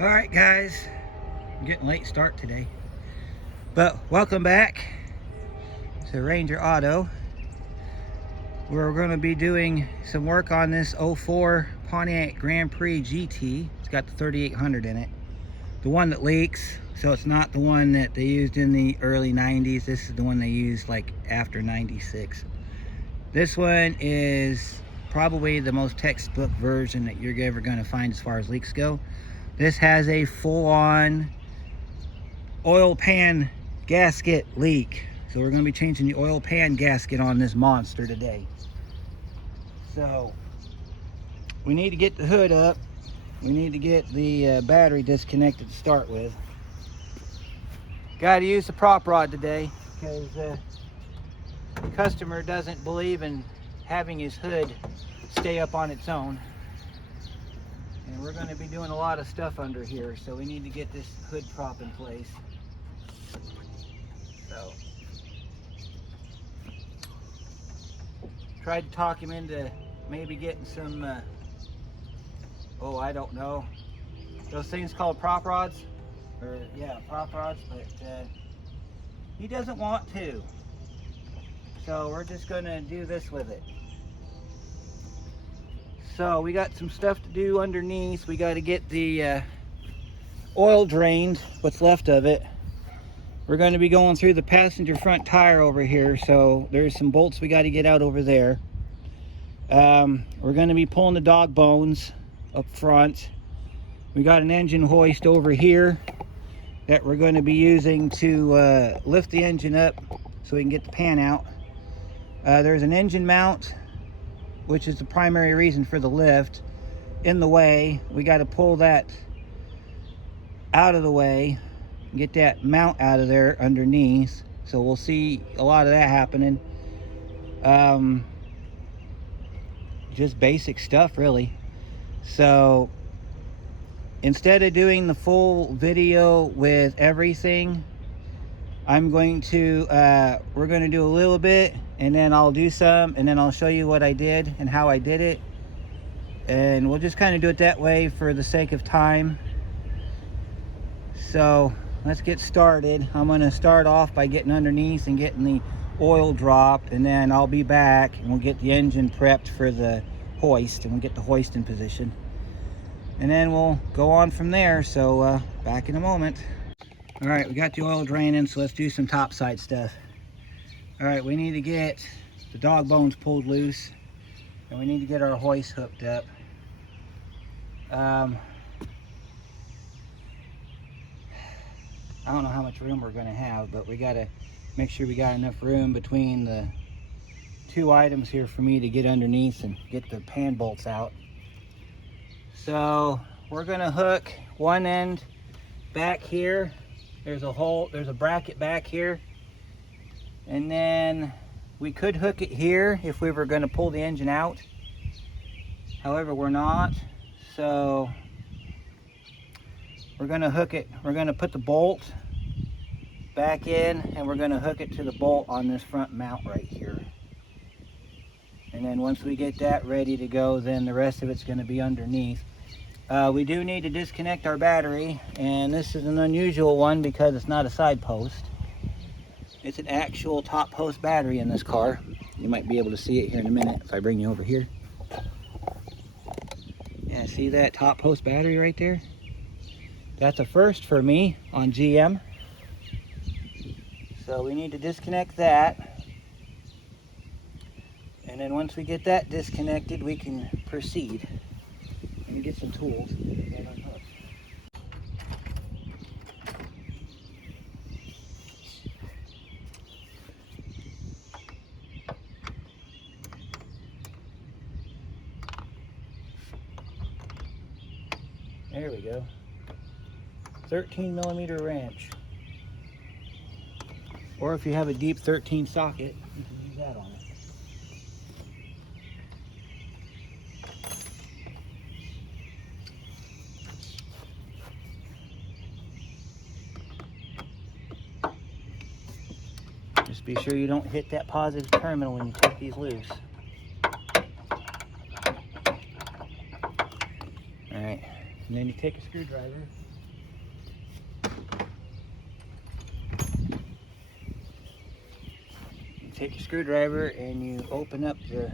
All right, guys, I'm getting late start today, but welcome back to Ranger Auto. We're going to be doing some work on this 04 Pontiac Grand Prix GT. It's got the 3800 in it, the one that leaks, so it's not the one that they used in the early 90s. This is the one they used like after 96. This one is probably the most textbook version that you're ever going to find as far as leaks go. This has a full-on oil pan gasket leak. So we're going to be changing the oil pan gasket on this monster today. So we need to get the hood up. We need to get the battery disconnected to start with. Got to use the prop rod today because the customer doesn't believe in having his hood stay up on its own. And we're going to be doing a lot of stuff under here, so we need to get this hood prop in place. So, tried to talk him into maybe getting some, I don't know, those things called prop rods, or yeah, prop rods, but he doesn't want to. So we're just going to do this with it. So we got some stuff to do underneath. We got to get the oil drained, what's left of it. We're going to be going through the passenger front tire over here, so there's some bolts we got to get out over there. We're going to be pulling the dog bones up front. We got an engine hoist over here that we're going to be using to lift the engine up so we can get the pan out. There's an engine mount, which is the primary reason for the lift, in the way. We got to pull that out of the way, get that mount out of there underneath. So we'll see a lot of that happening. Just basic stuff, really. So instead of doing the full video with everything, I'm going to, we're going to do a little bit, and then I'll do some, and then I'll show you what I did and how I did it. And we'll just kind of do it that way for the sake of time. So let's get started. I'm going to start off by getting underneath and getting the oil dropped, and then I'll be back and we'll get the engine prepped for the hoist, and we'll get the hoist in position. And then we'll go on from there. So back in a moment. All right, we got the oil draining, so let's do some topside stuff. All right, we need to get the dog bones pulled loose, and we need to get our hoist hooked up. I don't know how much room we're going to have, but we got to make sure we got enough room between the two items here for me to get underneath and get the pan bolts out. So we're going to hook one end back here. There's a hole, there's a bracket back here, and then we could hook it here if we were going to pull the engine out. However, we're not, so we're going to hook it. We're going to put the bolt back in, and we're going to hook it to the bolt on this front mount right here. And then once we get that ready to go, then the rest of it's going to be underneath. We do need to disconnect our battery, and this is an unusual one because it's not a side post. It's an actual top post battery in this car. You might be able to see it here in a minute if I bring you over here. Yeah, see that top post battery right there? That's a first for me on GM. So we need to disconnect that. And then once we get that disconnected, we can proceed. And get some tools to get that unhooked. There we go. 13mm wrench. Or if you have a deep 13 socket, you can use that on it. Just be sure you don't hit that positive terminal when you take these loose. Alright, And then you take a screwdriver. You take your screwdriver and you open up the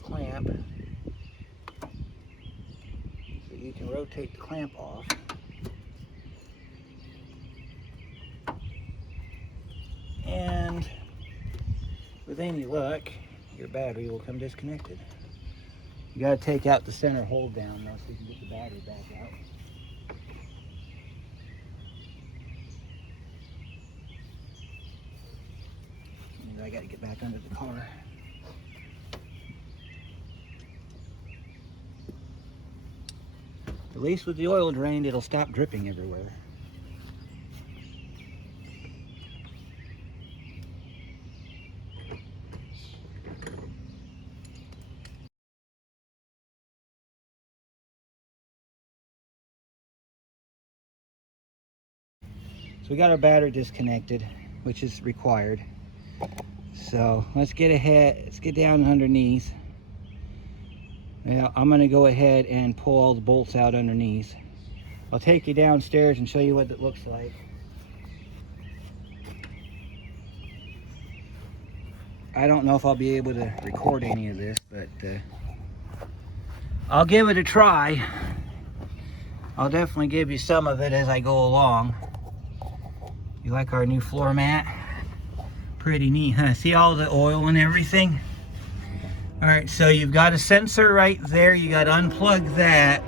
clamp so you can rotate the clamp off. And with any luck, your battery will come disconnected. You got to take out the center hold down though so you can get the battery back out. And I got to get back under the car. At least with the oil drained, it'll stop dripping everywhere. So we got our battery disconnected, which is required. So let's get ahead, let's get down underneath. Now I'm gonna go ahead and pull all the bolts out underneath. I'll take you downstairs and show you what it looks like. I don't know if I'll be able to record any of this, but I'll give it a try. I'll definitely give you some of it as I go along. You like our new floor mat? Pretty neat, huh? See all the oil and everything? All right, so you've got a sensor right there. You got to unplug that.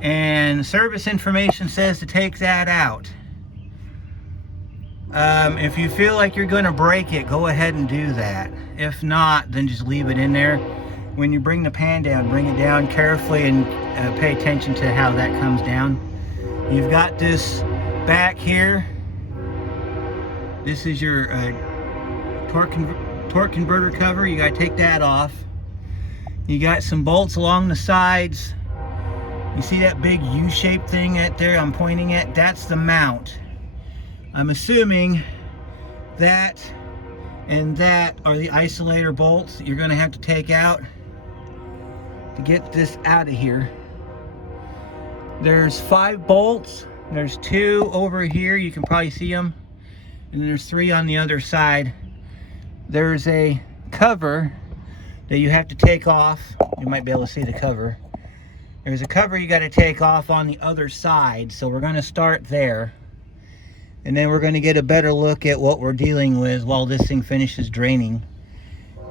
And service information says to take that out. If you feel like you're going to break it, go ahead and do that. If not, then just leave it in there. When you bring the pan down, bring it down carefully and pay attention to how that comes down. You've got this back here. This is your torque converter cover. You got to take that off. You got some bolts along the sides. You see that big U-shaped thing right there I'm pointing at? That's the mount. I'm assuming that and that are the isolator bolts that you're going to have to take out to get this out of here. There's 5 bolts. There's 2 over here. You can probably see them. And then there's 3 on the other side. There's a cover that you have to take off. You might be able to see the cover. There's a cover you got to take off on the other side. So we're going to start there. And then we're going to get a better look at what we're dealing with while this thing finishes draining.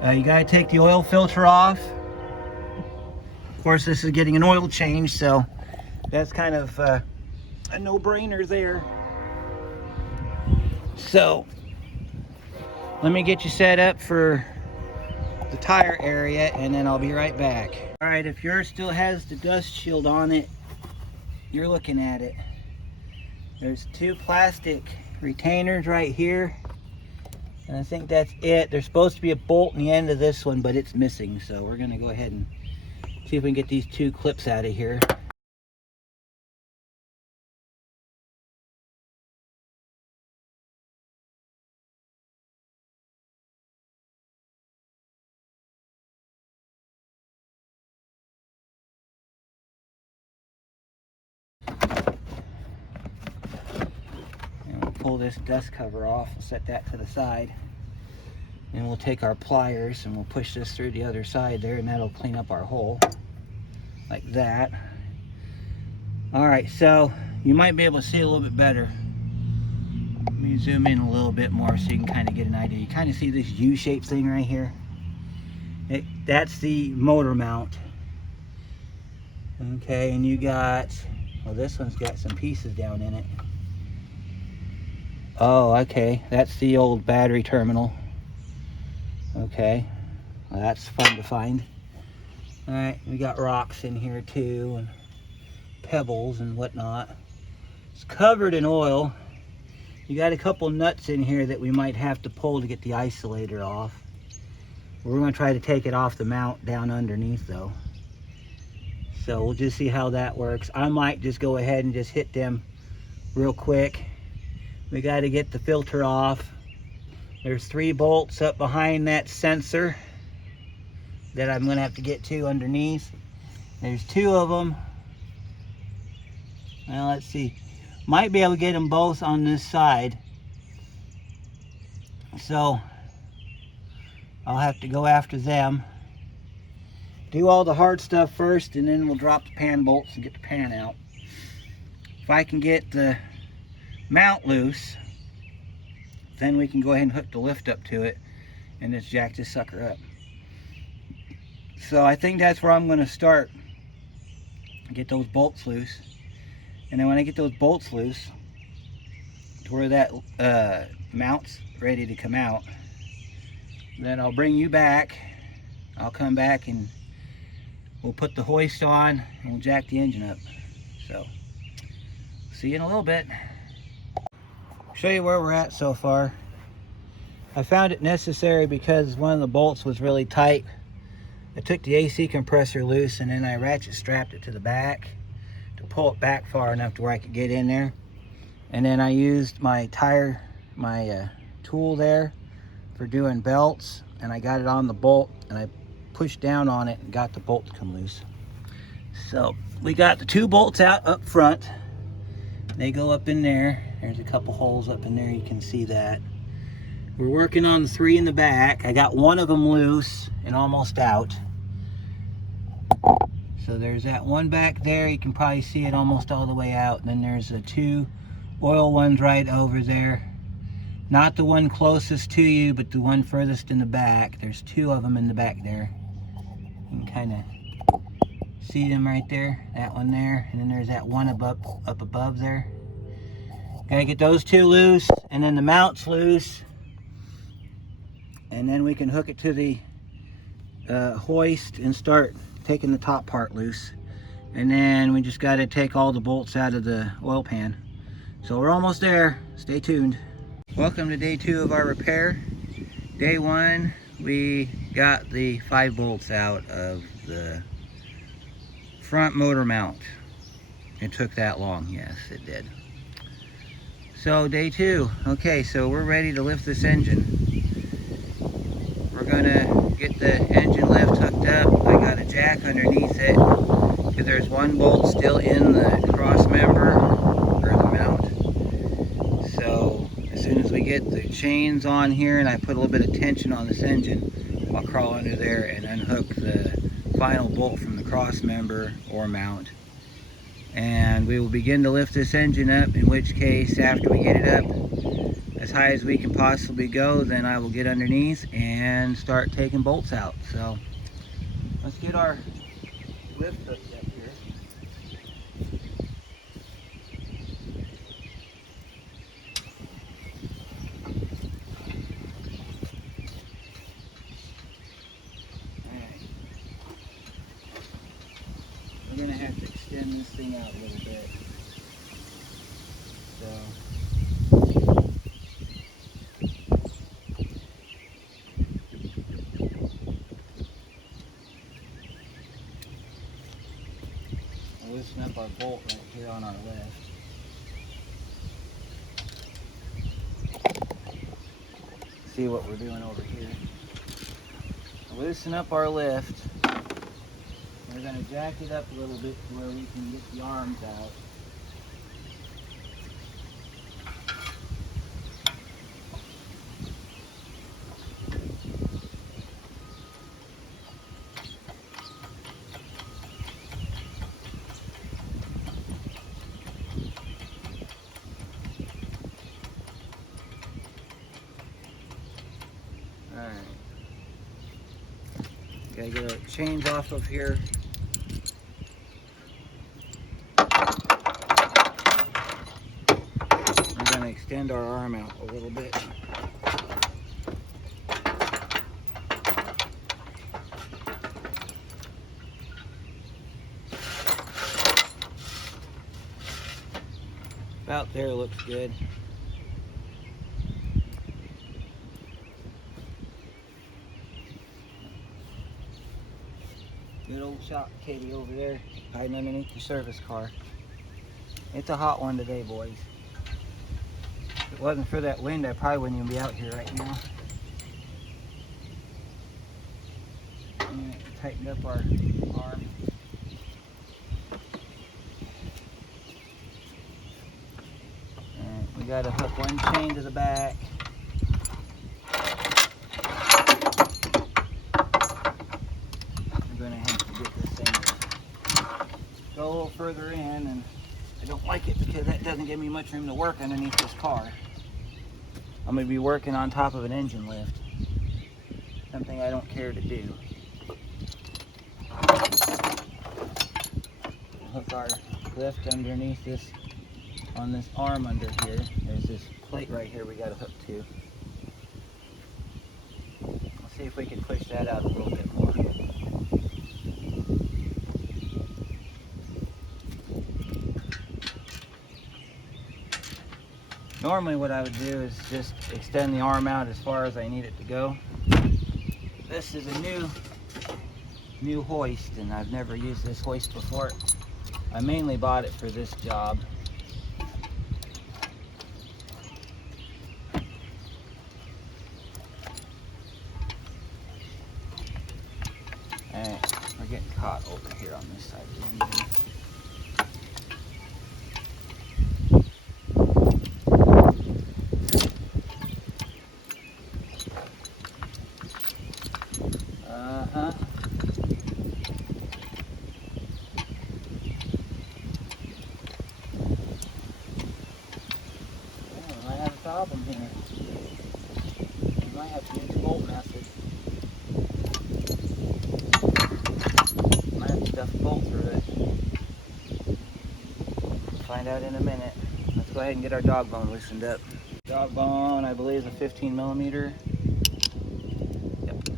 You got to take the oil filter off. Of course, this is getting an oil change, so that's kind of a no-brainer there. So let me get you set up for the tire area and then I'll be right back. All right, if yours still has the dust shield on it, you're looking at it. There's 2 plastic retainers right here, and I think that's it. There's supposed to be a bolt in the end of this one, but it's missing, so we're gonna go ahead and see if we can get these 2 clips out of here. Pull this dust cover off and set that to the side, and we'll take our pliers and we'll push this through the other side there, and that'll clean up our hole like that. All right, so you might be able to see a little bit better. Let me zoom in a little bit more so you can kind of get an idea. You kind of see this U-shaped thing right here. That's the motor mount. Okay, and you got, well, this one's got some pieces down in it. Oh, okay, that's the old battery terminal. Okay, well, that's fun to find. All right, we got rocks in here too, and pebbles and whatnot. It's covered in oil. You got a couple nuts in here that we might have to pull to get the isolator off. We're gonna try to take it off the mount down underneath though. So we'll just see how that works. I might just go ahead and just hit them real quick. We got to get the filter off. There's 3 bolts up behind that sensor that I'm going to have to get to underneath. There's 2 of them Well, let's see. Might be able to get them both on this side. So I'll have to go after them. Do all the hard stuff first, and then we'll drop the pan bolts and get the pan out. If I can get the mount loose, then we can go ahead and hook the lift up to it and just jack this sucker up. So I think that's where I'm going to start. Get those bolts loose. And then when I get those bolts loose, to where that mount's ready to come out, then I'll bring you back. I'll come back and we'll put the hoist on and we'll jack the engine up. So, see you in a little bit. Show you where we're at so far. I found it necessary because one of the bolts was really tight. I took the AC compressor loose and then I ratchet strapped it to the back to pull it back far enough to where I could get in there. And then I used my tool there for doing belts, and I got it on the bolt and I pushed down on it and got the bolt to come loose. So we got the 2 bolts out up front. They go up in there. There's a couple holes up in there, you can see that. We're working on the 3 in the back. I got one of them loose and almost out. So there's that one back there. You can probably see it almost all the way out. And then there's the 2 oil ones right over there. Not the one closest to you, but the one furthest in the back. There's 2 of them in the back there. You can kind of see them right there. That one there. And then there's that one up above there. Gotta get those 2 loose, and then the mount's loose. And then we can hook it to the hoist and start taking the top part loose. And then we just got to take all the bolts out of the oil pan. So we're almost there. Stay tuned. Welcome to day 2 of our repair. Day 1, we got the 5 bolts out of the front motor mount. It took that long. Yes, it did. So day 2. Okay, so we're ready to lift this engine. We're gonna get the engine lift hooked up. I got a jack underneath it because there's one bolt still in the cross member or the mount. So as soon as we get the chains on here and I put a little bit of tension on this engine, I'll crawl under there and unhook the final bolt from the cross member or mount. And we will begin to lift this engine up, in which case after we get it up as high as we can possibly go, then I will get underneath and start taking bolts out. So let's get our lift hooked up here. Alright. We're going to have to extend this thing out a little bit. So loosen up our bolt right here on our lift. See what we're doing over here. Loosen up our lift. We're going to jack it up a little bit to where we can get the arms out. Alright. Gotta get our chains off of here. We're gonna extend our arm out a little bit. About there looks good. Good old shop Katie over there, hiding underneath the service car. It's a hot one today, boys. If it wasn't for that wind, I probably wouldn't even be out here right now. And tighten up our arm. We got to hook one chain to the back. I'm going to have to get this thing to go a little further in, and I don't like it because that doesn't give me much room to work underneath this car. I'm going to be working on top of an engine lift, something I don't care to do. Hook our lift underneath this, on this arm under here. There's this plate right here we got to hook to. Let's see if we can push that out a little bit more. Normally what I would do is just extend the arm out as far as I need it to go. This is a new hoist, and I've never used this hoist before. I mainly bought it for this job. Alright, we're getting caught over here on this side of the engine. Problem here. I might have to use the bolt method. Might have to stuff a bolt through it. Find out in a minute. Let's go ahead and get our dog bone loosened up. Dog bone, I believe, is a 15 millimeter. Yep.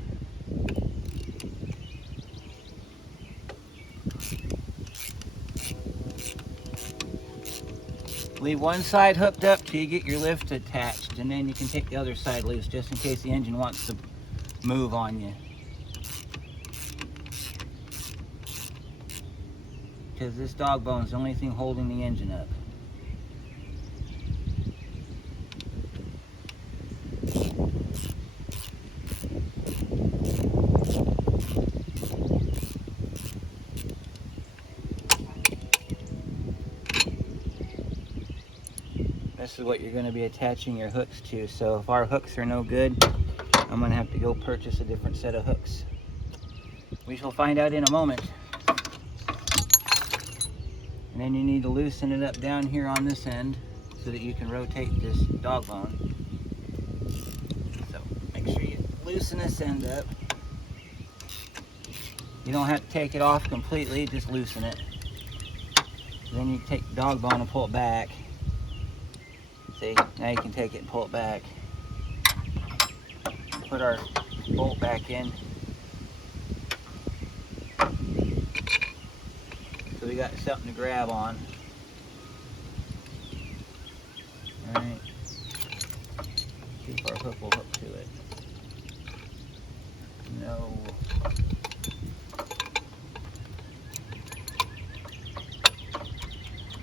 Leave one side hooked up till you get your lift attached, and then you can take the other side loose just in case the engine wants to move on you. Because this dog bone is the only thing holding the engine up. This is what you're going to be attaching your hooks to. So if our hooks are no good, I'm going to have to go purchase a different set of hooks. We shall find out in a moment. And then you need to loosen it up down here on this end so that you can rotate this dog bone. So make sure you loosen this end up. You don't have to take it off completely, just loosen it. Then you take the dog bone and pull it back. See, now you can take it and pull it back. Put our bolt back in. So we got something to grab on. Alright. See if our hook will hook to it. No.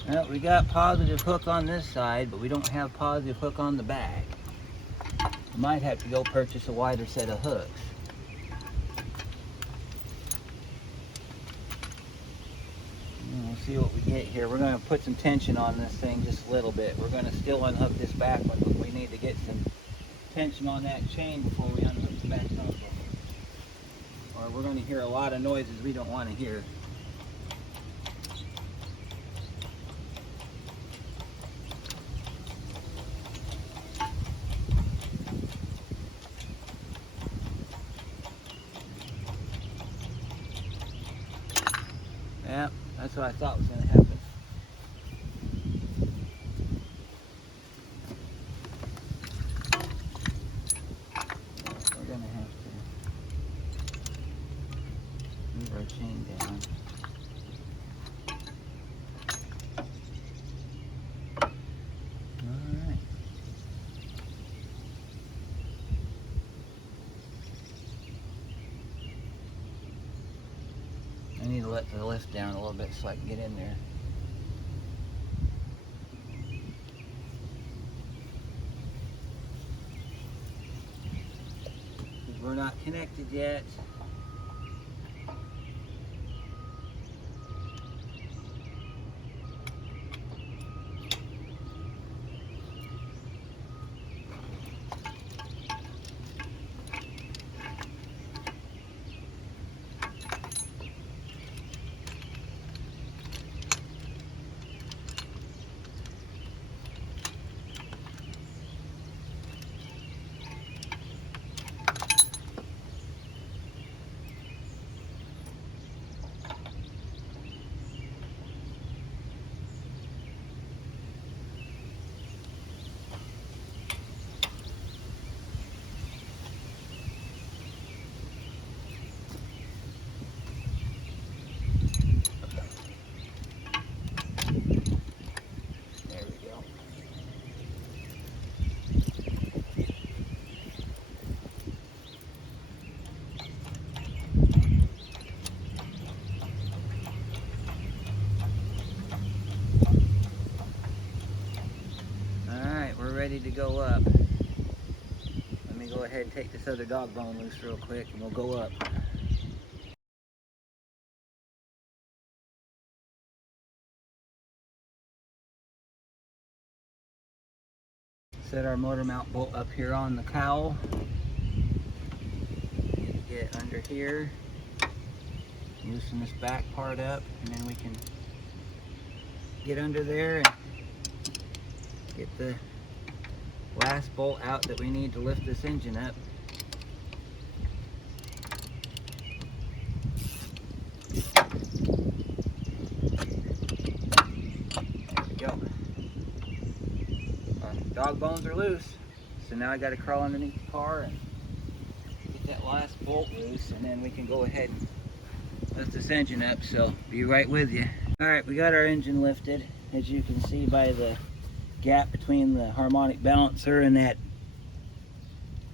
Well, we got positive hook on this side, but we don't have positive hook on the back. We might have to go purchase a wider set of hooks. And we'll see what we get here. We're going to put some tension on this thing just a little bit. We're going to still unhook this back one, but we need to get some tension on that chain before we unhook the back one. Or we're going to hear a lot of noises we don't want to hear. Yeah, that's what I thought was going to happen. We're going to have to move our chain down. Alright. I need to let the lift down a little bit so I can get in there. We're not connected yet. ready to go up. Let me go ahead and take this other dog bone loose real quick and we'll go up. Set our motor mount bolt up here on the cowl. Get under here, loosen this back part up, and then we can get under there and get the last bolt out that we need to lift this engine up. There we go. Our dog bones are loose, so now I got to crawl underneath the car and get that last bolt loose, and then we can go ahead and lift this engine up. So be right with you. All right, we got our engine lifted, as you can see by the gap between the harmonic balancer and that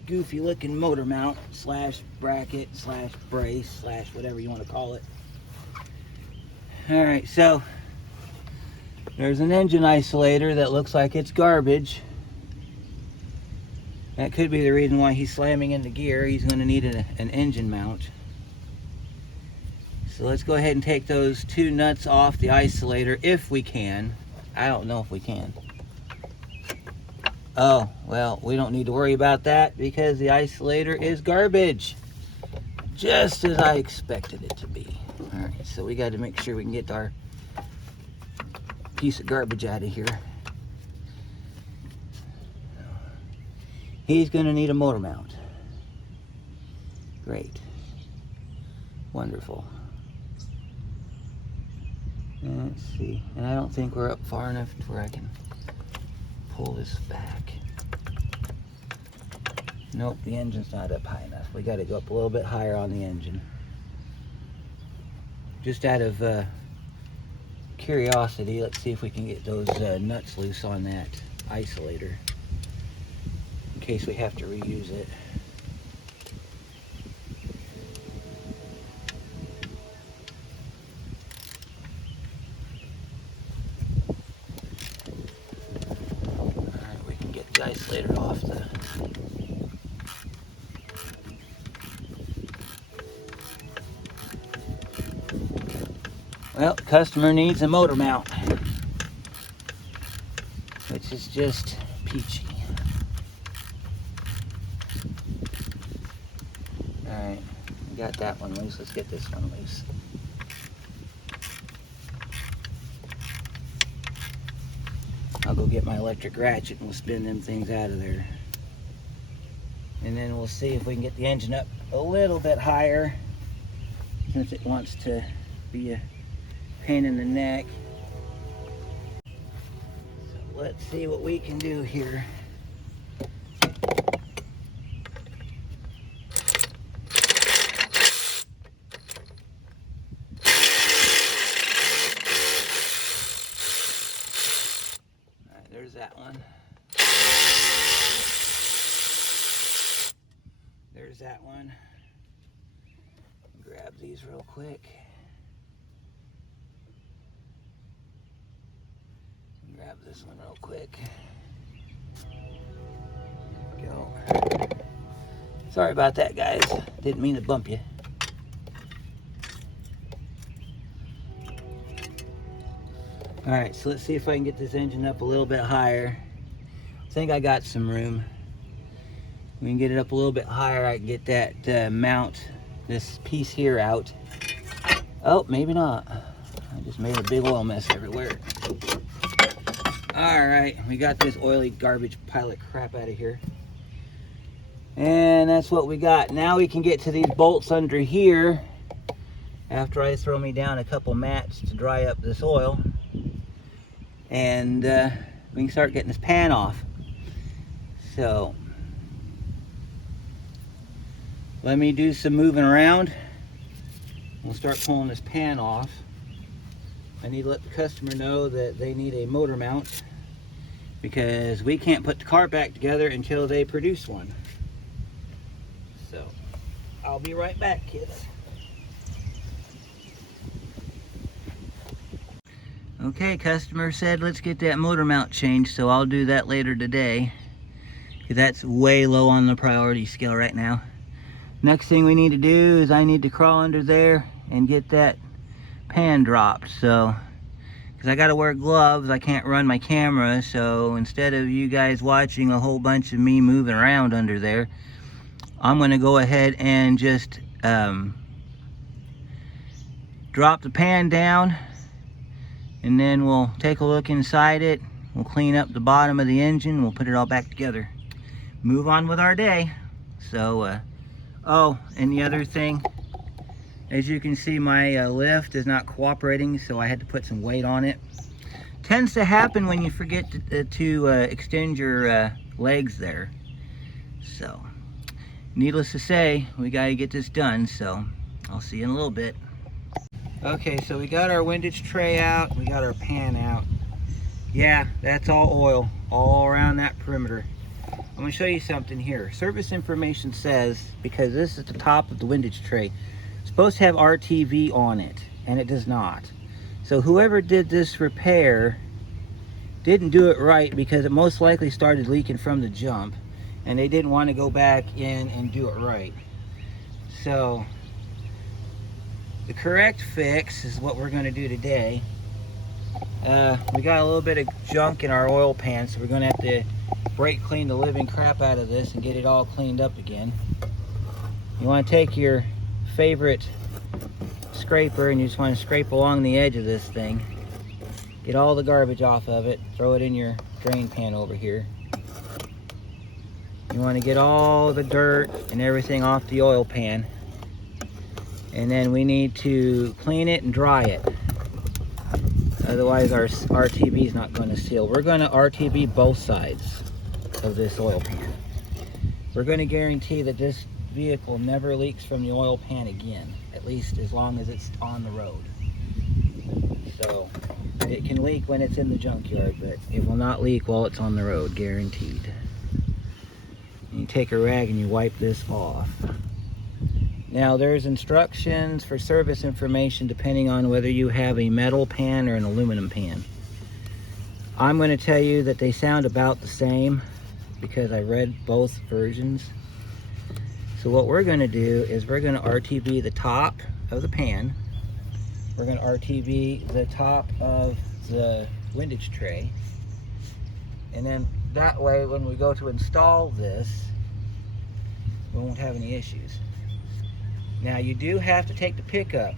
goofy looking motor mount slash bracket slash brace slash whatever you want to call it. All right, so there's an engine isolator that looks like it's garbage. That could be the reason why he's slamming into gear. He's going to need an engine mount. So let's go ahead and take those two nuts off the isolator if we can. I don't know if we can. Oh, well, we don't need to worry about that because the isolator is garbage. Just as I expected it to be. All right, so we got to make sure we can get our piece of garbage out of here. He's going to need a motor mount. Great. Wonderful. Let's see. And I don't think we're up far enough to where I can pull this back. Nope, the engine's not up high enough. We got to go up a little bit higher on the engine. Just out of curiosity, let's see if we can get those nuts loose on that isolator in case we have to reuse it. Alright, we can get the isolator off the well, customer needs a motor mount, which is just peachy. Alright, we got that one loose. Let's get this one loose. I'll go get my electric ratchet and we'll spin them things out of there. And then we'll see if we can get the engine up a little bit higher, since it wants to be a pain in the neck. So let's see what we can do here. Alright, there's that one. There's that one. Grab these real quick. Grab this one real quick. There we go. Sorry about that, guys. Didn't mean to bump you. Alright, so let's see if I can get this engine up a little bit higher. I think I got some room. We can get it up a little bit higher. I can get that mount, this piece here out. Oh, maybe not. I just made a big oil mess everywhere. Alright, we got this oily garbage pile of crap out of here. And that's what we got. Now we can get to these bolts under here after I throw me down a couple mats to dry up this oil. And we can start getting this pan off. So let me do some moving around. We'll start pulling this pan off. I need to let the customer know that they need a motor mount because we can't put the car back together until they produce one. So I'll be right back, kids. Okay, customer said let's get that motor mount changed, so I'll do that later today. That's way low on the priority scale right now. Next thing we need to do is I need to crawl under there and get that pan dropped. So, because I got to wear gloves, I can't run my camera. So instead of you guys watching a whole bunch of me moving around under there, I'm going to go ahead and just drop the pan down, and then we'll take a look inside it. We'll clean up the bottom of the engine. We'll put it all back together. Move on with our day. So, oh, and the other thing, as you can see, my lift is not cooperating, so I had to put some weight on it. Tends to happen when you forget to extend your legs there. So, needless to say, we got to get this done, so I'll see you in a little bit. Okay, so we got our windage tray out, we got our pan out. Yeah, that's all oil, all around that perimeter. I'm going to show you something here. Service information says, because this is the top of the windage tray, it's supposed to have RTV on it, and it does not. So whoever did this repair didn't do it right, because it most likely started leaking from the jump, and they didn't want to go back in and do it right. So the correct fix is what we're going to do today. We got a little bit of junk in our oil pan, so we're going to have to brake clean the living crap out of this and get it all cleaned up again. You want to take your favorite scraper and you just want to scrape along the edge of this thing. Get all the garbage off of it. Throw it in your drain pan over here. You want to get all the dirt and everything off the oil pan. And then we need to clean it and dry it. Otherwise our RTV is not going to seal. We're going to RTV both sides of this oil pan. We're going to guarantee that this vehicle never leaks from the oil pan again, at least as long as it's on the road. So it can leak when it's in the junkyard, but it will not leak while it's on the road, guaranteed. And you take a rag and you wipe this off. Now there's instructions for service information depending on whether you have a metal pan or an aluminum pan. I'm going to tell you that they sound about the same because I read both versions. So what we're going to do is we're going to RTV the top of the pan. We're going to RTV the top of the windage tray. And then that way when we go to install this, we won't have any issues. Now you do have to take the pickup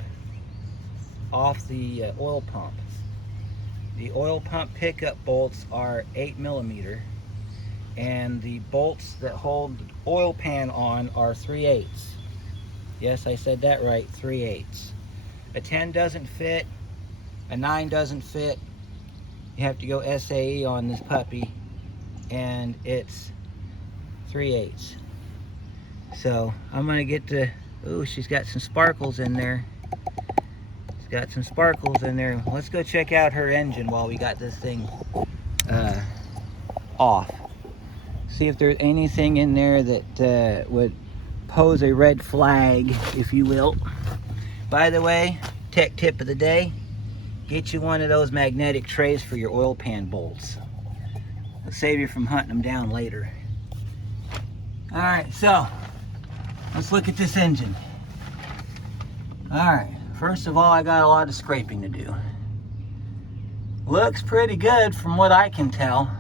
off the oil pump. The oil pump pickup bolts are 8mm, and the bolts that hold the oil pan on are 3/8. Yes, I said that right, 3/8. A 10 doesn't fit, a 9 doesn't fit. You have to go SAE on this puppy, and it's 3/8. So I'm gonna get to, ooh, she's got some sparkles in there. She's got some sparkles in there. Let's go check out her engine while we got this thing off. See if there's anything in there that would pose a red flag, if you will. By the way, tech tip of the day, get you one of those magnetic trays for your oil pan bolts. It'll save you from hunting them down later. All right, so let's look at this engine. All right, first of all, I got a lot of scraping to do. Looks pretty good from what I can tell.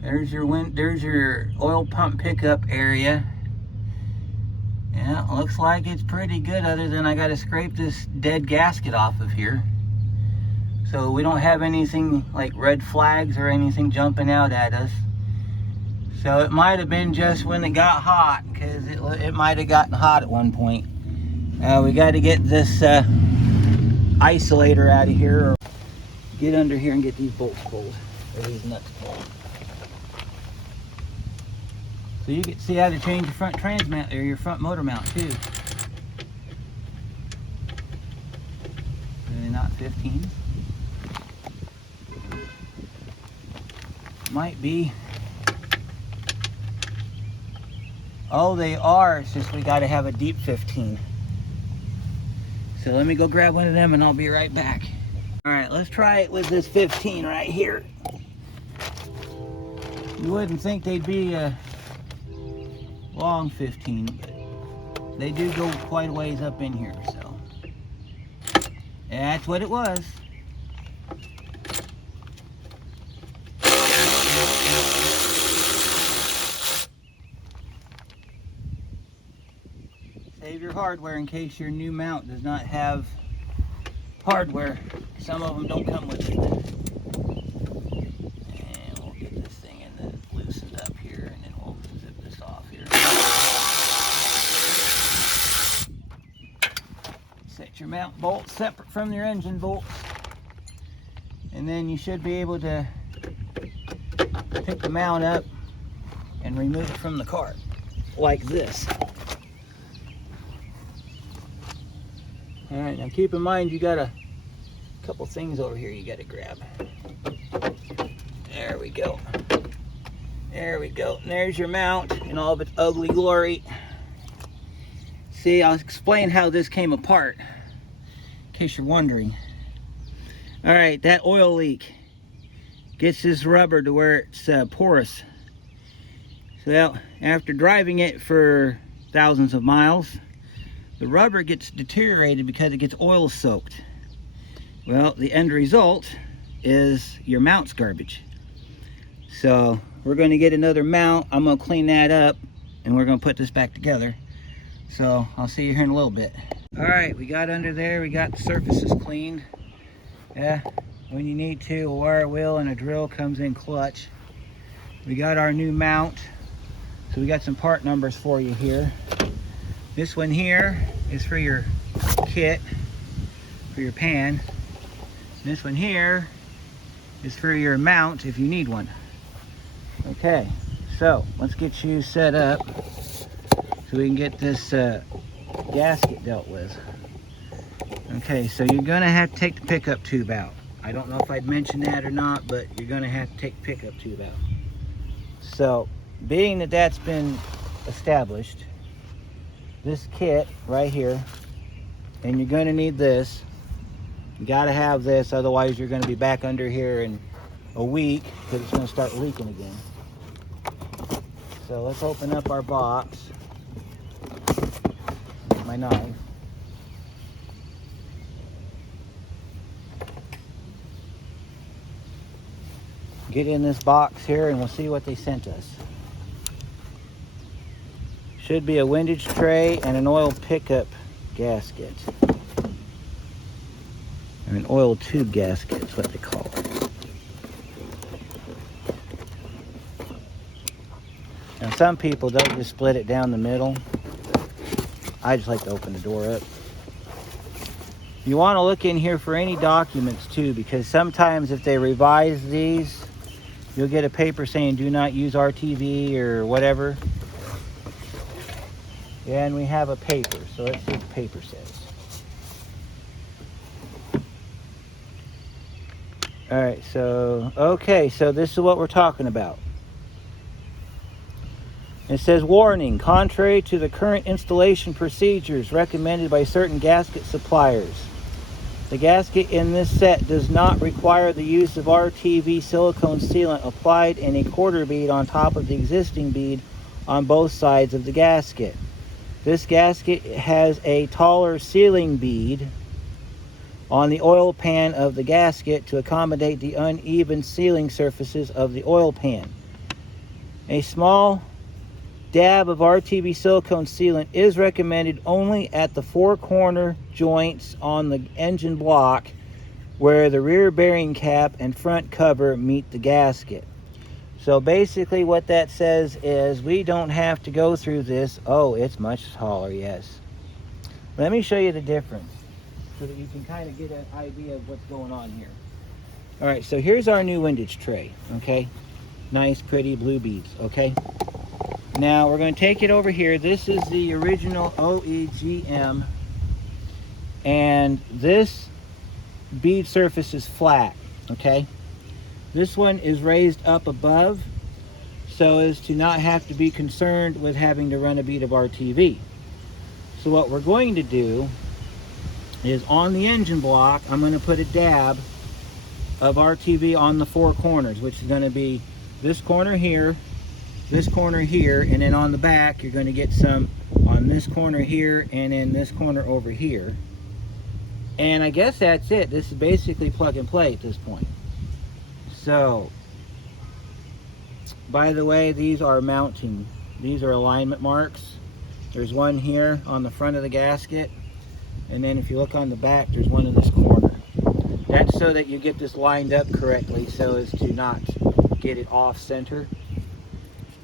There's your oil pump pickup area. Yeah, looks like it's pretty good, other than I got to scrape this dead gasket off of here. So we don't have anything like red flags or anything jumping out at us. So it might have been just when it got hot, because it might have gotten hot at one point. We got to get this isolator out of here, or get under here and get these bolts pulled, or these nuts pulled. So you can see how to change your front transmount or your front motor mount too. Really not 15. Might be. Oh, they are. It's just we got to have a deep 15. So let me go grab one of them and I'll be right back. All right, let's try it with this 15 right here. You wouldn't think they'd be a long 15, but they do go quite a ways up in here, so that's what it was. Save your hardware in case your new mount does not have hardware. Some of them don't come with it. And we'll get this thing in the loosened up here, and then we'll zip this off here. Set your mount bolts separate from your engine bolts, and then you should be able to pick the mount up and remove it from the cart like this. Alright, now keep in mind you got a couple things over here you got to grab. There we go. There we go. And there's your mount in all of its ugly glory. See, I'll explain how this came apart, in case you're wondering. Alright, that oil leak gets this rubber to where it's porous. So after driving it for thousands of miles, the rubber gets deteriorated because it gets oil soaked. Well, the end result is your mount's garbage. So we're going to get another mount. I'm going to clean that up, and we're going to put this back together. So I'll see you here in a little bit. All right, we got under there. We got the surfaces cleaned. Yeah, when you need to, a wire wheel and a drill comes in clutch. We got our new mount. So we got some part numbers for you here. This one here is for your kit, for your pan. This one here is for your mount if you need one. Okay, so let's get you set up so we can get this gasket dealt with. Okay, so you're gonna have to take the pickup tube out. I don't know if I'd mentioned that or not, but you're gonna have to take the pickup tube out. So, being that that's been established, this kit right here, and you're going to need this. You got to have this, otherwise you're going to be back under here in a week because it's going to start leaking again. So let's open up our box. Get my knife. Get in this box here and we'll see what they sent us. Should be a windage tray and an oil pickup gasket. Or an oil tube gasket is what they call it. Now some people don't just split it down the middle. I just like to open the door up. You want to look in here for any documents too, because sometimes if they revise these, you'll get a paper saying do not use RTV or whatever. And we have a paper, so let's see what the paper says. All right, so, okay, so this is what we're talking about. It says, warning, contrary to the current installation procedures recommended by certain gasket suppliers, the gasket in this set does not require the use of RTV silicone sealant applied in a quarter bead on top of the existing bead on both sides of the gasket. This gasket has a taller sealing bead on the oil pan of the gasket to accommodate the uneven sealing surfaces of the oil pan. A small dab of RTV silicone sealant is recommended only at the four corner joints on the engine block where the rear bearing cap and front cover meet the gasket. So basically what that says is we don't have to go through this. Oh, it's much taller, yes. Let me show you the difference so that you can kind of get an idea of what's going on here. All right, so here's our new windage tray, okay? Nice, pretty blue beads, okay? Now we're going to take it over here. This is the original OEGM, and this bead surface is flat, okay? This one is raised up above so as to not have to be concerned with having to run a bead of RTV. So what we're going to do is on the engine block, I'm going to put a dab of RTV on the four corners, which is going to be this corner here, and then on the back you're going to get some on this corner here and then this corner over here. And I guess that's it. This is basically plug and play at this point. So, by the way, these are mounting. These are alignment marks. There's one here on the front of the gasket, and then if you look on the back, there's one in this corner. That's so that you get this lined up correctly so as to not get it off center.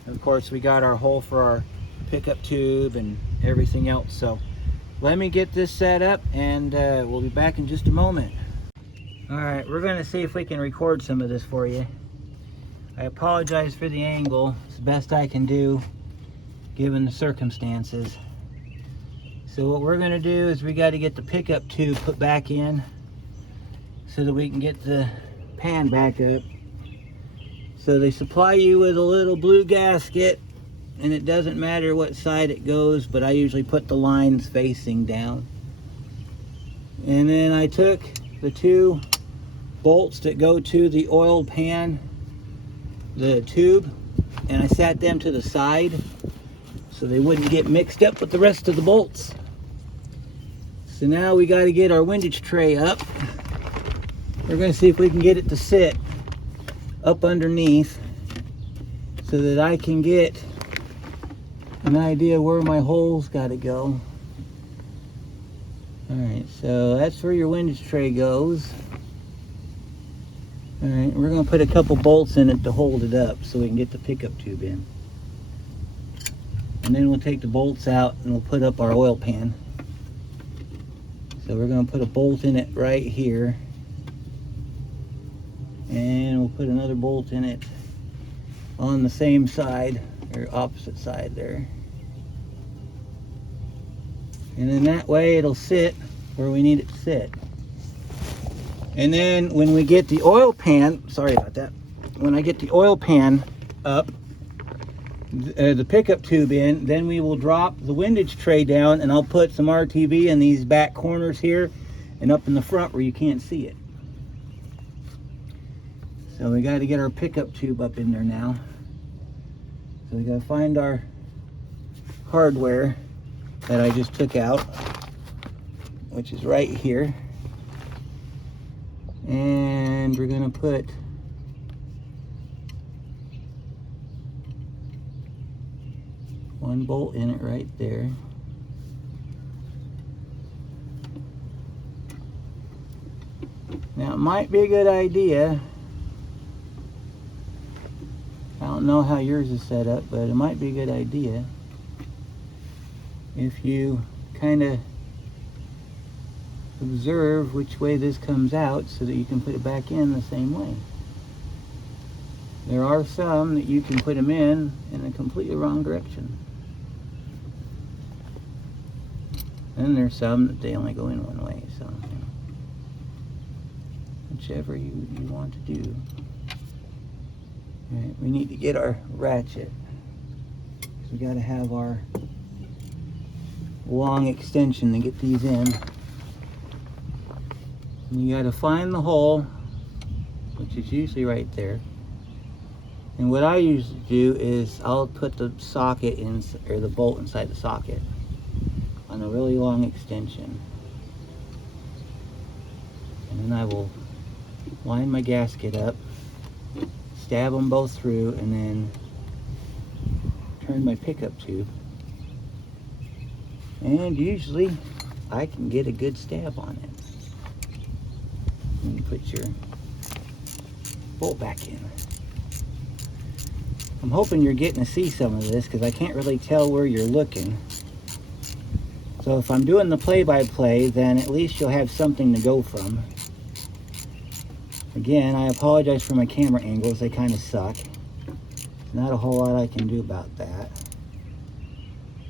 And of course, we got our hole for our pickup tube and everything else. So let me get this set up, and we'll be back in just a moment. All right, we're going to see if we can record some of this for you. I apologize for the angle. It's the best I can do given the circumstances. So what we're going to do is we got to get the pickup tube put back in so that we can get the pan back up. So they supply you with a little blue gasket, and it doesn't matter what side it goes, but I usually put the lines facing down. And then I took the two bolts that go to the oil pan, the tube, and I sat them to the side so they wouldn't get mixed up with the rest of the bolts. So now we got to get our windage tray up. We're going to see if we can get it to sit up underneath so that I can get an idea where my holes got to go. Alright, so that's where your windage tray goes. Alright, we're going to put a couple bolts in it to hold it up so we can get the pickup tube in. And then we'll take the bolts out and we'll put up our oil pan. So we're going to put a bolt in it right here. And we'll put another bolt in it on the same side, or opposite side there. And then that way it'll sit where we need it to sit. And then when we get the oil pan, sorry about that, when I get the oil pan up, the pickup tube in, then we will drop the windage tray down, and I'll put some RTV in these back corners here and up in the front where you can't see it. So we got to get our pickup tube up in there now. So we got to find our hardware that I just took out, which is right here. And we're going to put one bolt in it right there. Now it might be a good idea, I don't know how yours is set up, but it might be a good idea if you kind of observe which way this comes out so that you can put it back in the same way. There are some that you can put them in a completely wrong direction. And there's some that they only go in one way, so whichever you want to do. All right, we need to get our ratchet. We got to have our long extension to get these in. And you got to find the hole, which is usually right there. And what I usually do is I'll put the socket in, or the bolt inside the socket on a really long extension. And then I will line my gasket up, stab them both through, and then turn my pickup tube. And usually I can get a good stab on it. And you put your bolt back in. I'm hoping you're getting to see some of this because I can't really tell where you're looking. So if I'm doing the play-by-play, then at least you'll have something to go from. Again, I apologize for my camera angles, they kind of suck. Not a whole lot I can do about that.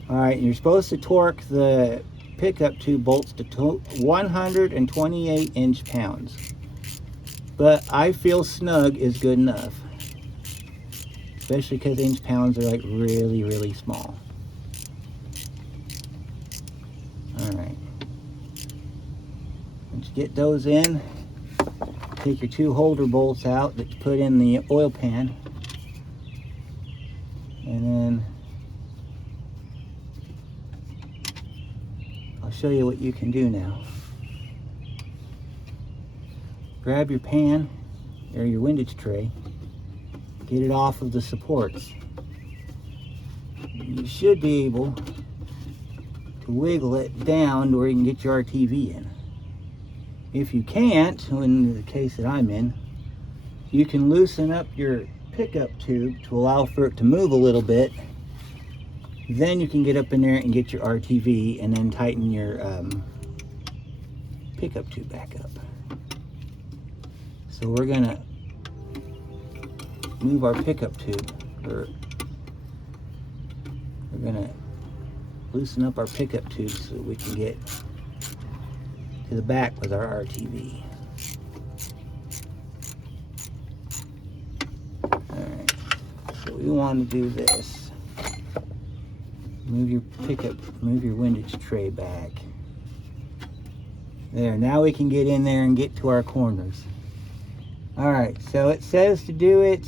Alright, you're supposed to torque the pickup tube bolts to 128 inch-pounds. But I feel snug is good enough. Especially because inch-pounds are like really, really small. Alright. Once you get those in, take your two holder bolts out that you put in the oil pan. And then I'll show you what you can do now. Grab your pan or your windage tray, get it off of the supports. You should be able to wiggle it down to where you can get your RTV in. If you can't, in the case that I'm in, you can loosen up your pickup tube to allow for it to move a little bit. Then you can get up in there and get your RTV and then tighten your pickup tube back up. So we're gonna move our pickup tube, or we're gonna loosen up our pickup tube so we can get to the back with our RTV. Alright, so we want to do this. Move your windage tray back. There, now we can get in there and get to our corners. Alright, so it says to do it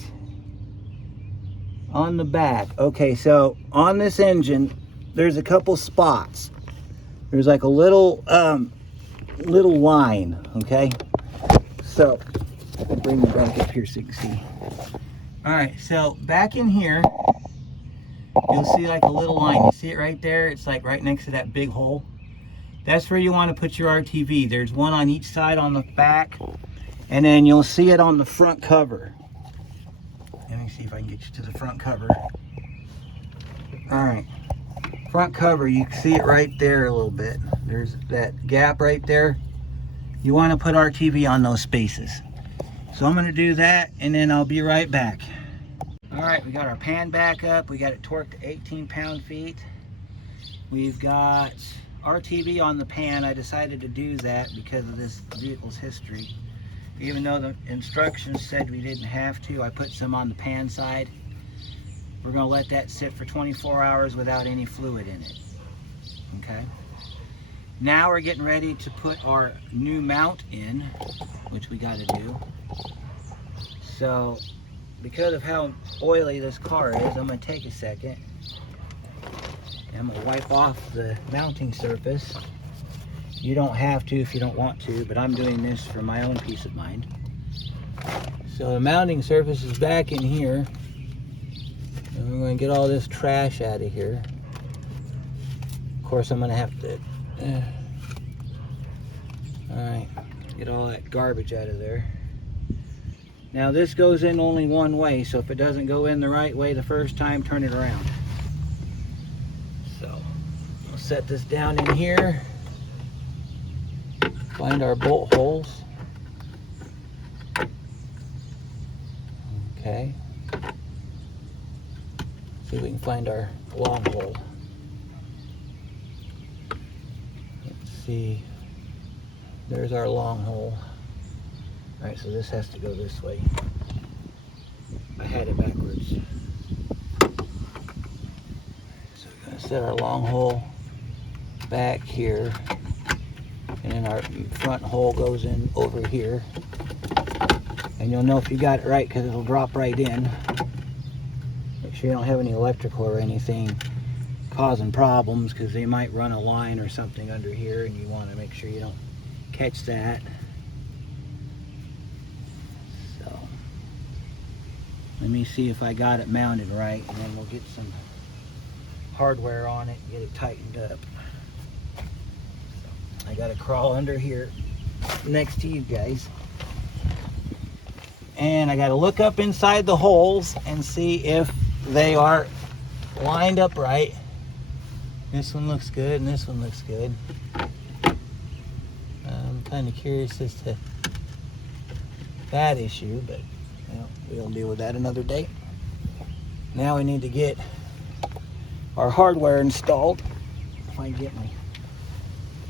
on the back. Okay, so on this engine, there's a couple spots. There's like a little line, okay? So, I'll bring the back up here so you can see. Alright, so back in here, you'll see like a little line. You see it right there? It's like right next to that big hole. That's where you want to put your RTV. There's one on each side on the back, and then you'll see it on the front cover. Let me see if I can get you to the front cover. Alright, front cover, you can see it right there a little bit. There's that gap right there. You want to put RTV on those spaces. So I'm going to do that, and then I'll be right back. Alright, we got our pan back up. We got it torqued to 18 pound-feet. We've got RTV on the pan. I decided to do that because of this vehicle's history. Even though the instructions said we didn't have to, I put some on the pan side. We're going to let that sit for 24 hours without any fluid in it. Okay. Now we're getting ready to put our new mount in, which we got to do. So, because of how oily this car is, I'm going to take a second. And I'm going to wipe off the mounting surface. You don't have to if you don't want to, but I'm doing this for my own peace of mind. So the mounting surface is back in here. And we're going to get all this trash out of here. Of course, I'm going to have to alright, get all that garbage out of there. Now this goes in only one way, so if it doesn't go in the right way the first time, turn it around. So I'll set this down in here. Find our bolt holes. Okay. See if we can find our long hole. Let's see. There's our long hole. Alright, so this has to go this way. I had it backwards. So we're going to set our long hole back here. And then our front hole goes in over here. And you'll know if you got it right because it'll drop right in. Make sure you don't have any electrical or anything causing problems, because they might run a line or something under here and you want to make sure you don't catch that. So let me see if I got it mounted right, and then we'll get some hardware on it and get it tightened up. I gotta crawl under here next to you guys. And I gotta look up inside the holes and see if they are lined up right. This one looks good and this one looks good. I'm kind of curious as to that issue, but well, we'll deal with that another day. Now we need to get our hardware installed. If I can get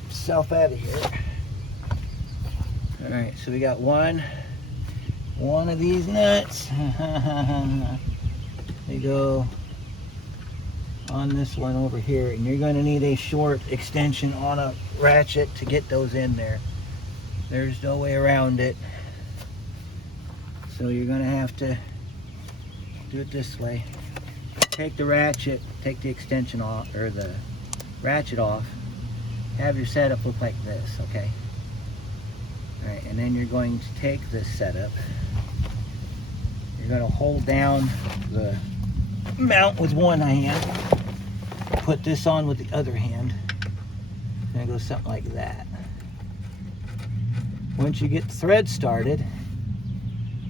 myself out of here. Alright, so we got one of these nuts. They go on this one over here, and you're going to need a short extension on a ratchet to get those in there. There's no way around it, so you're going to have to do it this way. take the ratchet, take the extension off, or the ratchet off, have your setup look like this, okay? All right, and then you're going to take this setup, you're going to hold down the mount with one hand, put this on with the other hand, and it goes something like that. Once you get the thread started,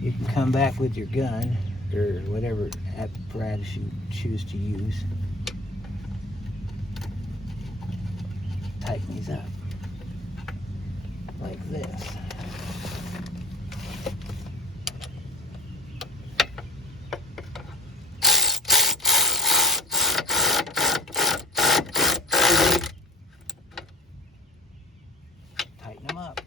you can come back with your gun or whatever apparatus you choose to use. Tighten these up like this. Tighten them up.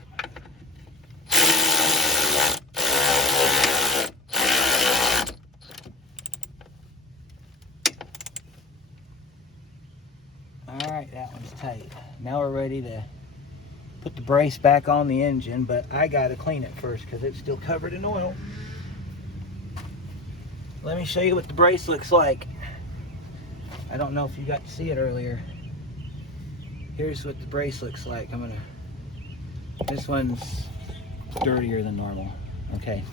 Alright, that one's tight. Now we're ready to put the brace back on the engine, but I gotta clean it first because it's still covered in oil. Let me show you what the brace looks like. I don't know if you got to see it earlier. Here's what the brace looks like. This one's dirtier than normal. Okay,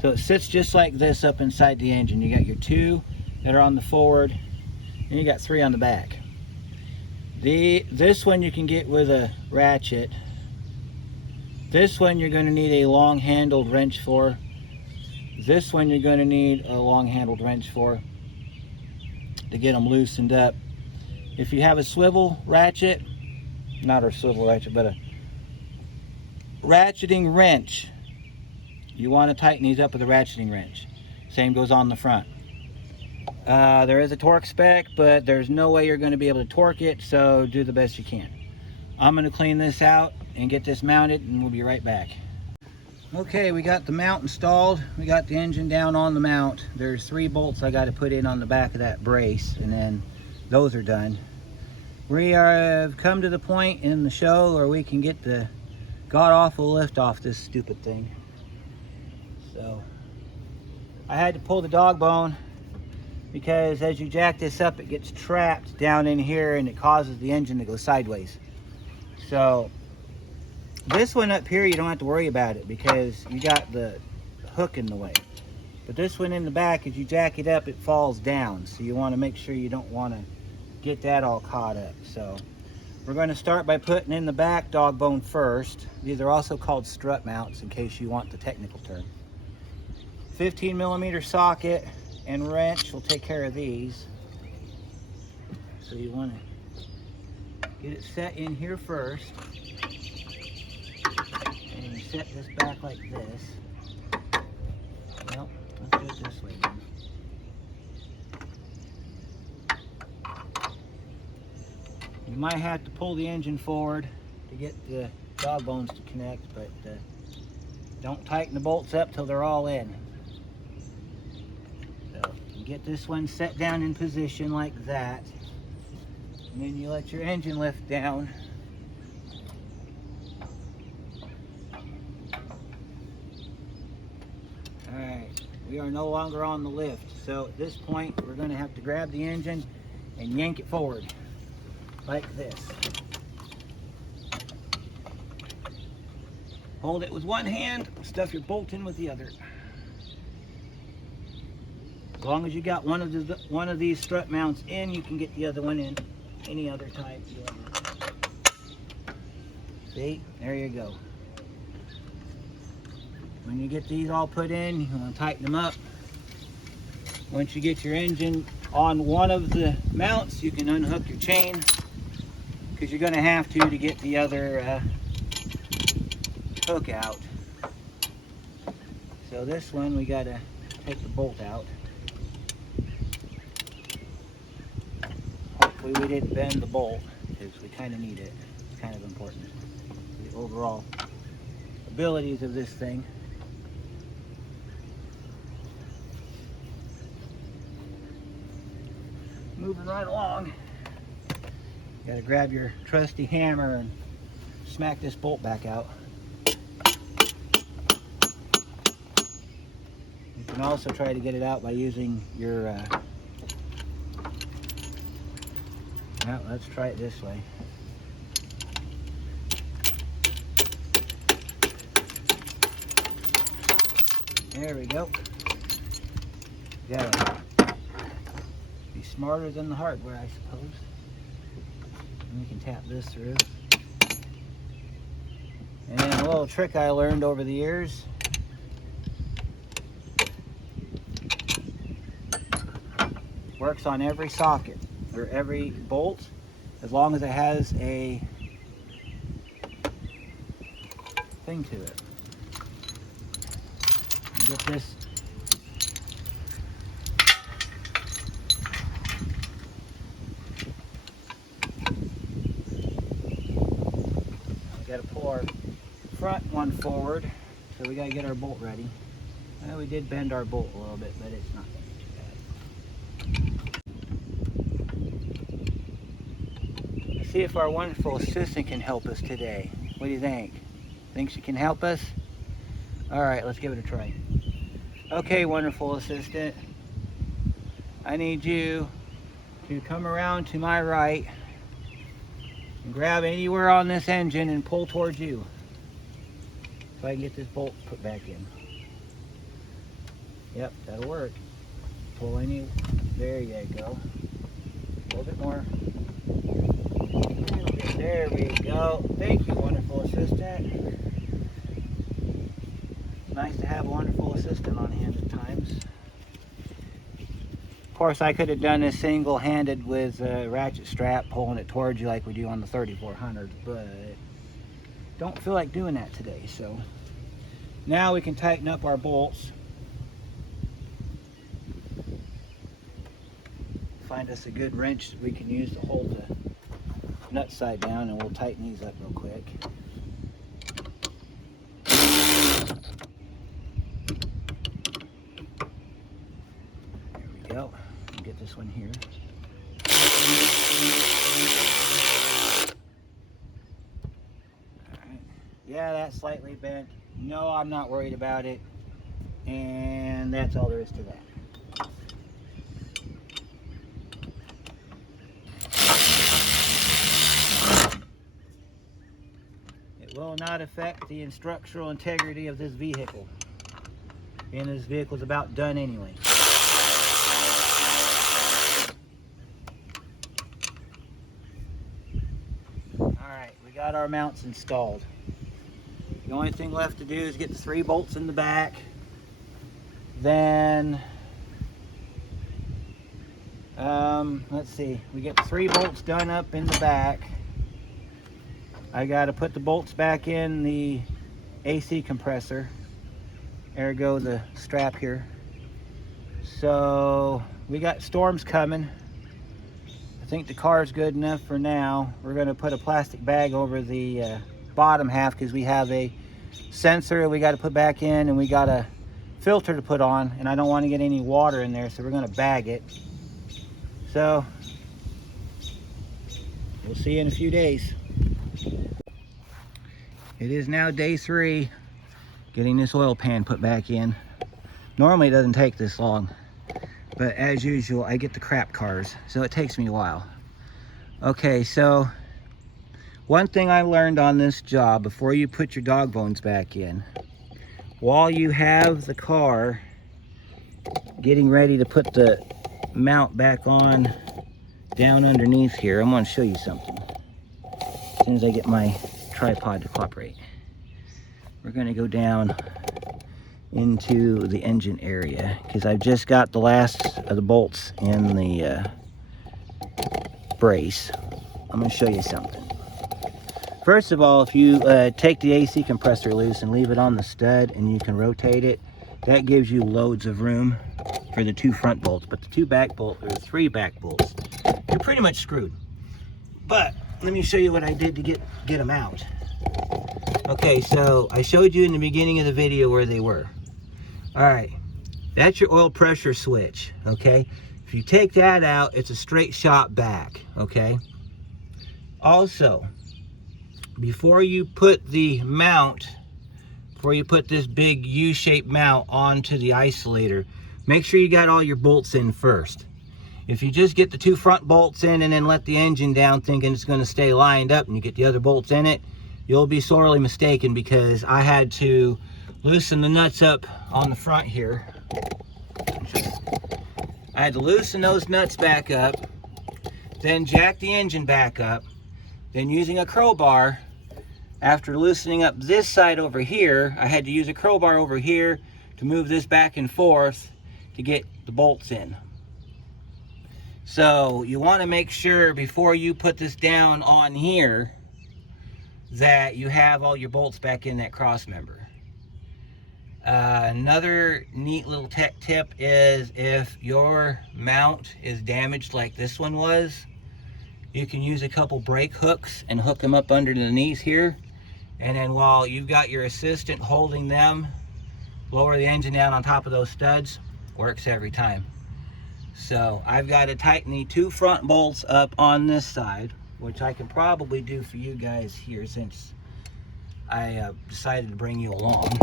so it sits just like this up inside the engine. You got your two that are on the forward, and you got three on the back. This one you can get with a ratchet. This one you're going to need a long-handled wrench for. This one you're going to need a long-handled wrench for to get them loosened up. If you have a swivel ratchet, not a swivel ratchet, but a ratcheting wrench, you want to tighten these up with a ratcheting wrench. Same goes on the front. There is a torque spec, but there's no way you're going to be able to torque it, so do the best you can. I'm going to clean this out and get this mounted, and we'll be right back. Okay, we got the mount installed. We got the engine down on the mount. There's 3 bolts I got to put in on the back of that brace, and then those are done. We have come to the point in the show where we can get the god-awful lift off this stupid thing. So I had to pull the dog bone, because as you jack this up, it gets trapped down in here and it causes the engine to go sideways. So this one up here, you don't have to worry about it because you got the hook in the way. But this one in the back, as you jack it up, it falls down. So you want to make sure you don't want to get that all caught up. So we're going to start by putting in the back dog bone first. These are also called strut mounts in case you want the technical term. 15mm socket and wrench will take care of these. So you want to get it set in here first, and you set this back like this. Nope, let's do it this way then. You might have to pull the engine forward to get the dog bones to connect, but don't tighten the bolts up till they're all in. Get this one set down in position like that, and then you let your engine lift down. Alright, we are no longer on the lift, so at this point we're going to have to grab the engine and yank it forward like this. Hold it with one hand, stuff your bolt in with the other. As long as you got one of these strut mounts in, you can get the other one in any other type you want. See, there you go. When you get these all put in, you want to tighten them up. Once you get your engine on one of the mounts, you can unhook your chain, because you're going to have to get the other hook out. So this one, we got to take the bolt out. Hopefully we didn't bend the bolt, because we kind of need it. It's kind of important for the overall abilities of this thing. Moving right along. You gotta grab your trusty hammer and smack this bolt back out. You can also try to get it out by using your Now let's try it this way. There we go. Gotta be smarter than the hardware, I suppose. And we can tap this through. And a little trick I learned over the years. Works on every socket or every bolt, as long as it has a thing to it. Get this we got to pull our front one forward, so we got to get our bolt ready. Well, we did bend our bolt a little bit, but it's not too bad. Let's see if our wonderful assistant can help us today. What do you think? Think she can help us? All right, let's give it a try. Okay, wonderful assistant, I need you to come around to my right and grab anywhere on this engine and pull towards you so I can get this bolt put back in. Yep, that'll work. Pull any, there you go. A little bit more. There we go. Thank you, wonderful assistant. Nice to have a wonderful assistant on hand at times. Of course, I could have done this single-handed with a ratchet strap, pulling it towards you like we do on the 3400, but don't feel like doing that today. So now we can tighten up our bolts. Find us a good wrench that we can use to hold the nut side down, and we'll tighten these up real quick. Go. Get this one here. All right. Yeah, that's slightly bent. No, I'm not worried about it. And that's all there is to that. It will not affect the structural integrity of this vehicle. And this vehicle is about done anyway. Got our mounts installed. The only thing left to do is get the 3 bolts in the back. Then let's see, we get the 3 bolts done up in the back. I got to put the bolts back in the AC compressor, ergo the strap here. So we got storms coming. I think the car is good enough for now. We're going to put a plastic bag over the bottom half because we have a sensor we got to put back in, and we got a filter to put on, and I don't want to get any water in there, so we're going to bag it. So we'll see you in a few days. It is now day 3 getting this oil pan put back in. Normally it doesn't take this long, but as usual I get the crap cars, so it takes me a while. Okay, so one thing I learned on this job, before you put your dog bones back in, while you have the car getting ready to put the mount back on down underneath here, I'm going to show you something as soon as I get my tripod to cooperate. We're going to go down into the engine area because I've just got the last of the bolts in the brace. I'm going to show you something. First of all, if you take the AC compressor loose and leave it on the stud and you can rotate it, that gives you loads of room for the 2 front bolts. But the 2 back bolts, or 3 back bolts, you're pretty much screwed. But let me show you what I did to get them out. Okay, so I showed you in the beginning of the video where they were. All right, that's your oil pressure switch, okay? If you take that out, it's a straight shot back, okay? Also, before you put the mount, before you put this big U-shaped mount onto the isolator, make sure you got all your bolts in first. If you just get the 2 front bolts in and then let the engine down thinking it's going to stay lined up and you get the other bolts in it, you'll be sorely mistaken, because I had to loosen the nuts up on the front here. I had to loosen those nuts back up, then jack the engine back up, then using a crowbar, after loosening up this side over here, I had to use a crowbar over here to move this back and forth to get the bolts in. So you want to make sure before you put this down on here that you have all your bolts back in that cross member. Another neat little tech tip is, if your mount is damaged like this one was, you can use a couple brake hooks and hook them up underneath here, and then while you've got your assistant holding them, lower the engine down on top of those studs. Works every time. So I've got to tighten the 2 front bolts up on this side, which I can probably do for you guys here since I decided to bring you along.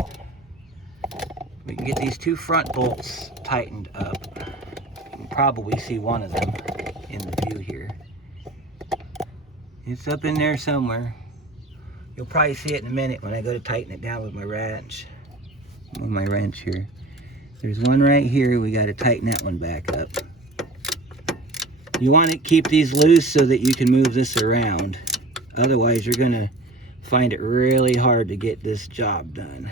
We can get these 2 front bolts tightened up. You can probably see one of them in the view here. It's up in there somewhere. You'll probably see it in a minute when I go to tighten it down with my wrench. With my wrench here. There's one right here. We got to tighten that one back up. You want to keep these loose so that you can move this around. Otherwise, you're going to find it really hard to get this job done.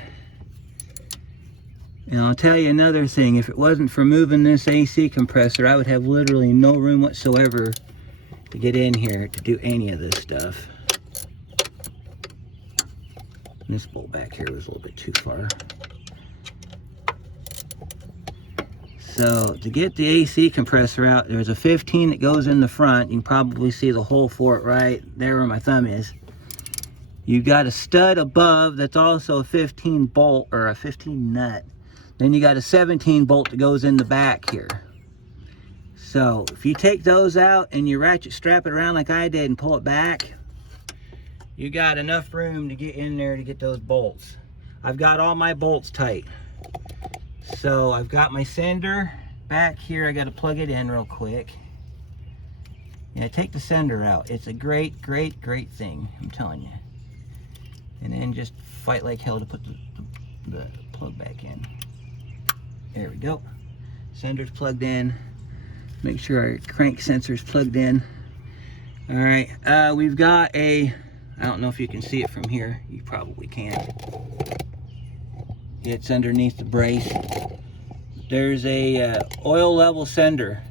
And I'll tell you another thing, if it wasn't for moving this AC compressor, I would have literally no room whatsoever to get in here to do any of this stuff. This bolt back here was a little bit too far. So to get the AC compressor out, there's a 15 that goes in the front. You can probably see the hole for it right there where my thumb is. You've got a stud above that's also a 15 bolt or a 15 nut. Then you got a 17 bolt that goes in the back here. So if you take those out and you ratchet strap it around like I did and pull it back, you got enough room to get in there to get those bolts. I've got all my bolts tight. So I've got my sender back here. I got to plug it in real quick. Yeah, take the sender out. It's a great thing, I'm telling you. And then just fight like hell to put the plug back in. There we go. Sender's plugged in. Make sure our crank sensor's plugged in. All right, we've got a, I don't know if you can see it from here. You probably can't. It's underneath the brace. There's a oil level sender.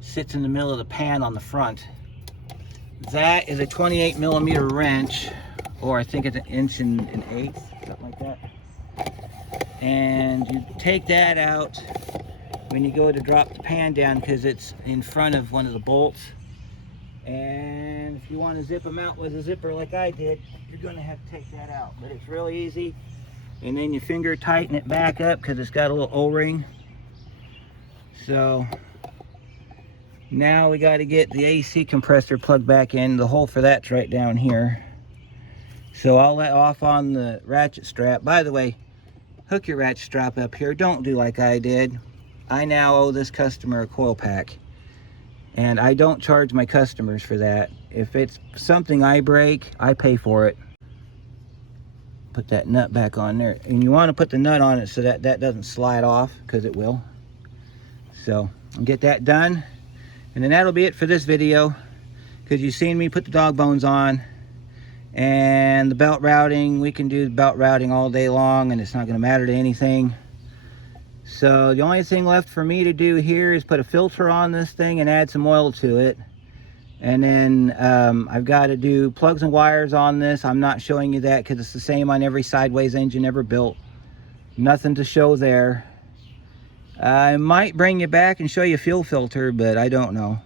Sits in the middle of the pan on the front. That is a 28 millimeter wrench, or I think it's 1 1/8 inches, something like that. And you take that out when you go to drop the pan down, because it's in front of one of the bolts. And if you want to zip them out with a zipper like I did, you're going to have to take that out. But it's real easy. And then you finger tighten it back up because it's got a little O-ring. So now we got to get the AC compressor plugged back in. The hole for that's right down here. So I'll let off on the ratchet strap. By the way, hook your ratchet strap up here. Don't do like I did. I now owe this customer a coil pack. And I don't charge my customers for that. If it's something I break, I pay for it. Put that nut back on there. And you want to put the nut on it so that that doesn't slide off, because it will. So I'll get that done. And then that'll be it for this video, because you've seen me put the dog bones on. And the belt routing, we can do belt routing all day long and it's not going to matter to anything. So the only thing left for me to do here is put a filter on this thing and add some oil to it. And then I've got to do plugs and wires on this. I'm not showing you that because it's the same on every sideways engine ever built. Nothing to show there. I might bring you back and show you a fuel filter, but I don't know.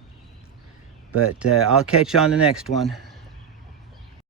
But I'll catch you on the next one.